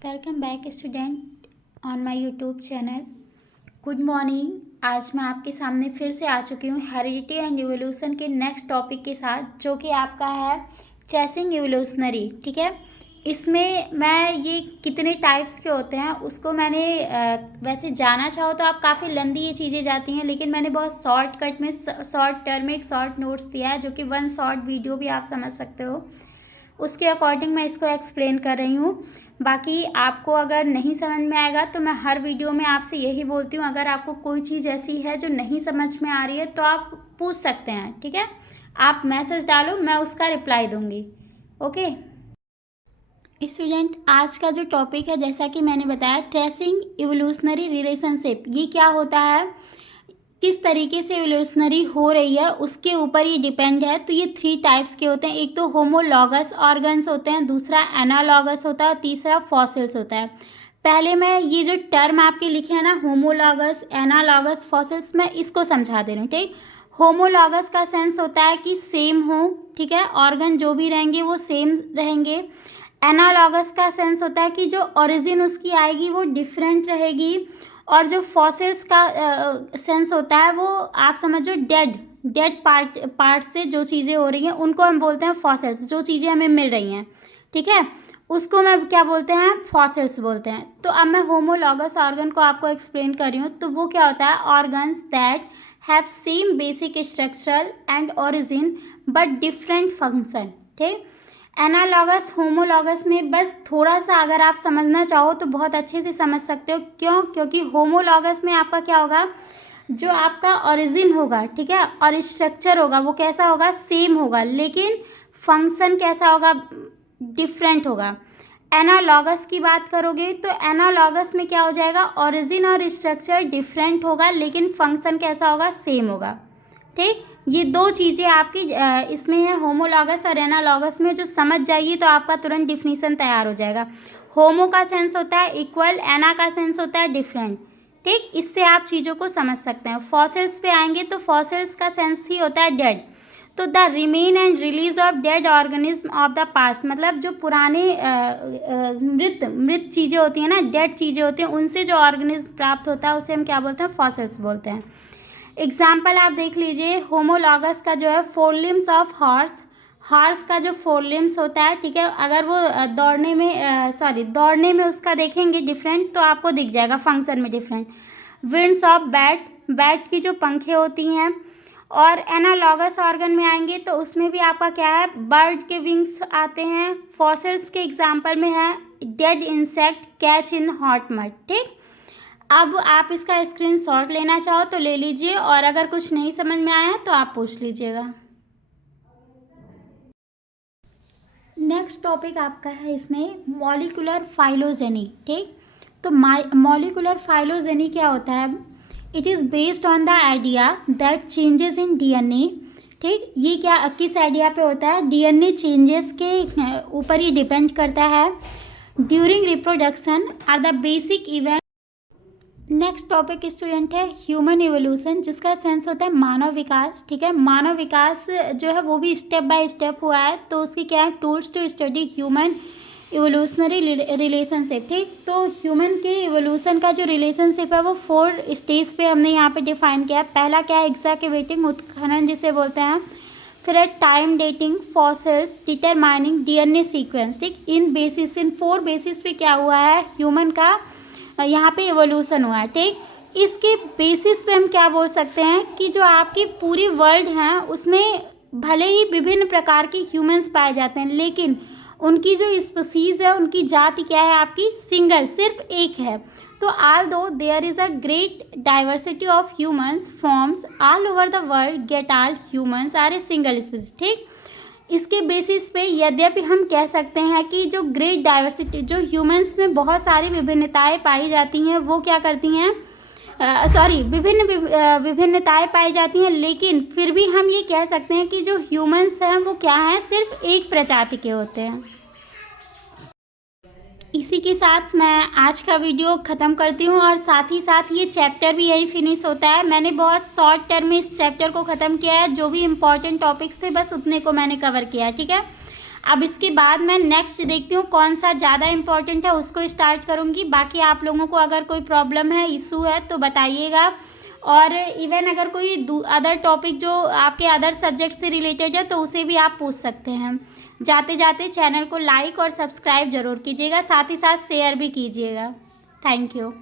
Welcome back student on my YouTube channel. Good morning. आज मैं आपके सामने फिर से आ चुकी हूँ हेरिडिटी एंड इवोल्यूशन के नेक्स्ट टॉपिक के साथ, जो कि आपका है ट्रेसिंग इवोल्यूशनरी। ठीक है, इसमें मैं ये कितने टाइप्स के होते हैं उसको मैंने वैसे जाना चाहो तो आप काफ़ी लंबी ये चीज़ें जाती हैं, लेकिन मैंने बहुत शॉर्टकट में शॉर्ट टर्म में एक शॉर्ट नोट्स दिया है, जो कि वन शॉर्ट वीडियो भी आप समझ सकते हो। उसके अकॉर्डिंग मैं इसको एक्सप्लेन कर रही हूँ। बाकी आपको अगर नहीं समझ में आएगा तो मैं हर वीडियो में आपसे यही बोलती हूँ, अगर आपको कोई चीज़ ऐसी है जो नहीं समझ में आ रही है तो आप पूछ सकते हैं। ठीक है, आप मैसेज डालो, मैं उसका रिप्लाई दूँगी। ओके स्टूडेंट, आज का जो टॉपिक है, जैसा कि मैंने बताया, ट्रेसिंग इवोल्यूशनरी रिलेशनशिप। ये क्या होता है, किस तरीके से इवोल्यूशनरी हो रही है उसके ऊपर ये डिपेंड है। तो ये 3 टाइप्स के होते हैं। एक तो होमोलॉगस ऑर्गन्स होते हैं, दूसरा एनालॉगस होता है और तीसरा फॉसिल्स होता है। पहले मैं ये जो टर्म आपके लिखे हैं ना, होमोलॉगस, एनालॉगस, फॉसिल्स, मैं इसको समझा दे रही हूँ। ठीक, होमोलॉगस का सेंस होता है कि सेम हो, ठीक है, ऑर्गन जो भी रहेंगे वो सेम रहेंगे। एनालॉगस का सेंस होता है कि जो ओरिजिन उसकी आएगी वो डिफरेंट रहेगी। और जो फॉसिल्स का सेंस होता है वो आप समझो डेड पार्ट से जो चीज़ें हो रही हैं उनको हम बोलते हैं फॉसिल्स। जो चीज़ें हमें मिल रही हैं, ठीक है, उसको मैं क्या बोलते हैं, फॉसिल्स बोलते हैं। तो अब मैं होमोलॉगस ऑर्गन को आपको एक्सप्लेन कर रही हूँ। तो वो क्या होता है, organs that have same basic structural and origin but different function. ठीक, एनालॉगस होमोलॉगस में बस थोड़ा सा अगर आप समझना चाहो तो बहुत अच्छे से समझ सकते हो। क्यों? क्योंकि होमोलॉगस में आपका क्या होगा, जो आपका ओरिजिन होगा, ठीक है, और स्ट्रक्चर होगा वो कैसा होगा, सेम होगा, लेकिन फंक्शन कैसा होगा, डिफरेंट होगा। एनालॉगस की बात करोगे तो एनालॉगस में क्या हो जाएगा, ओरिजिन और स्ट्रक्चर डिफरेंट होगा लेकिन फंक्शन कैसा होगा, सेम होगा। ठीक, ये 2 चीज़ें आपकी इसमें है, होमोलॉगस और एनालॉगस में। जो समझ जाइए तो आपका तुरंत डिफिनीशन तैयार हो जाएगा। होमो का सेंस होता है इक्वल, एना का सेंस होता है डिफरेंट। ठीक, इससे आप चीज़ों को समझ सकते हैं। फॉसिल्स पे आएंगे तो फॉसिल्स का सेंस ही होता है डेड। तो the remain and release of dead organism of the past, मतलब जो पुराने मृत चीज़ें होती हैं ना, डेड चीज़ें होती हैं, उनसे जो ऑर्गेनिज्म प्राप्त होता है उसे हम क्या बोलते हैं, फॉसिल्स बोलते हैं। एग्जाम्पल आप देख लीजिए, होमोलॉगस का जो है 4 लिम्स ऑफ हॉर्स का जो 4 लिम्स होता है, ठीक है, अगर वो दौड़ने में उसका देखेंगे डिफरेंट तो आपको दिख जाएगा फंक्शन में डिफरेंट। विंग्स ऑफ बैट की जो पंखें होती हैं। और एनालॉगस ऑर्गन में आएंगे तो उसमें भी आपका क्या है, बर्ड के विंग्स आते हैं। फॉसिल्स के एग्जाम्पल में है dead insect catch in hot mud. ठीक, अब आप इसका स्क्रीनशॉट लेना चाहो तो ले लीजिए, और अगर कुछ नहीं समझ में आया तो आप पूछ लीजिएगा। नेक्स्ट टॉपिक आपका है इसमें मॉलिक्यूलर फाइलोजेनी। ठीक, तो मॉलिक्यूलर फाइलोजेनी क्या होता है, it is based on the idea that changes in DNA. ठीक, ये क्या किस आइडिया पे होता है, डीएनए चेंजेस के ऊपर ही डिपेंड करता है। During reproduction are the basic event. Next topic student है ह्यूमन इवोल्यूशन, जिसका सेंस होता है मानव विकास। ठीक है, मानव विकास जो है वो भी स्टेप बाय स्टेप हुआ है। तो उसकी क्या है, tools to study human evolutionary relationship. ठीक, तो ह्यूमन के इवोल्यूशन का जो रिलेशनशिप है वो 4 स्टेज पे हमने यहाँ पे डिफाइन किया है। पहला क्या है, एक्सकैवेटिंग, उत्खनन जिसे बोलते हैं। फिर है time dating, fossils, determining DNA sequence. ठीक, इन 4 बेसिस पे क्या हुआ है, ह्यूमन का यहाँ पे इवोल्यूशन हुआ है। ठीक, इसके बेसिस पे हम क्या बोल सकते हैं कि जो आपकी पूरी वर्ल्ड है उसमें भले ही विभिन्न प्रकार के ह्यूमंस पाए जाते हैं, लेकिन उनकी जो स्पीसीज है, उनकी जाति क्या है, आपकी सिंगल, सिर्फ एक है। तो although there is a great diversity of humans forms all over the world, yet all humans are a single species. ठीक, इसके बेसिस पे यद्यपि हम कह सकते हैं कि जो ग्रेट डाइवर्सिटी, जो ह्यूमंस में बहुत सारी विभिन्नताएं पाई जाती हैं, वो क्या करती हैं, विभिन्नताएं पाई जाती हैं, लेकिन फिर भी हम ये कह सकते हैं कि जो ह्यूमंस हैं वो क्या हैं, सिर्फ एक प्रजाति के होते हैं। इसी के साथ मैं आज का वीडियो ख़त्म करती हूँ, और साथ ही साथ ये चैप्टर भी यही फिनिश होता है। मैंने बहुत शॉर्ट टर्म में इस चैप्टर को ख़त्म किया है। जो भी इम्पोर्टेंट टॉपिक्स थे बस उतने को मैंने कवर किया है। ठीक है, अब इसके बाद मैं नेक्स्ट देखती हूँ कौन सा ज़्यादा इम्पोर्टेंट है, उसको स्टार्ट करूँगी। बाकी आप लोगों को अगर कोई प्रॉब्लम है, इशू है तो बताइएगा। और इवन अगर कोई अदर टॉपिक जो आपके अदर सब्जेक्ट से रिलेटेड है तो उसे भी आप पूछ सकते हैं। जाते जाते चैनल को लाइक और सब्सक्राइब ज़रूर कीजिएगा, साथ ही साथ शेयर भी कीजिएगा। Thank you.